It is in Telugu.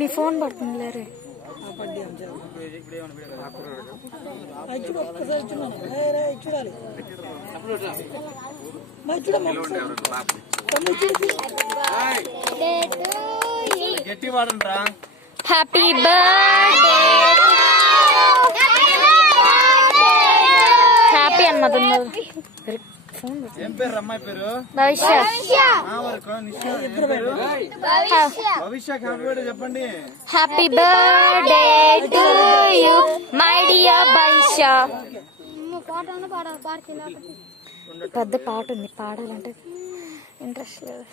నీ ఫోన్ పడుతుంది లేరే హ్యాపీ బర్త్డే హ్యాపీ అన్నది ఏం పేరు అమ్మాయి పేరు? భవిష్య. భవిష్యకి హ్యాపీ బర్త్డే చెప్పండి. Happy birthday to you my dear భవిష్య. పెద్ద పాట ఉంది, పాడాలంటే ఇంట్రెస్ట్ లేదు.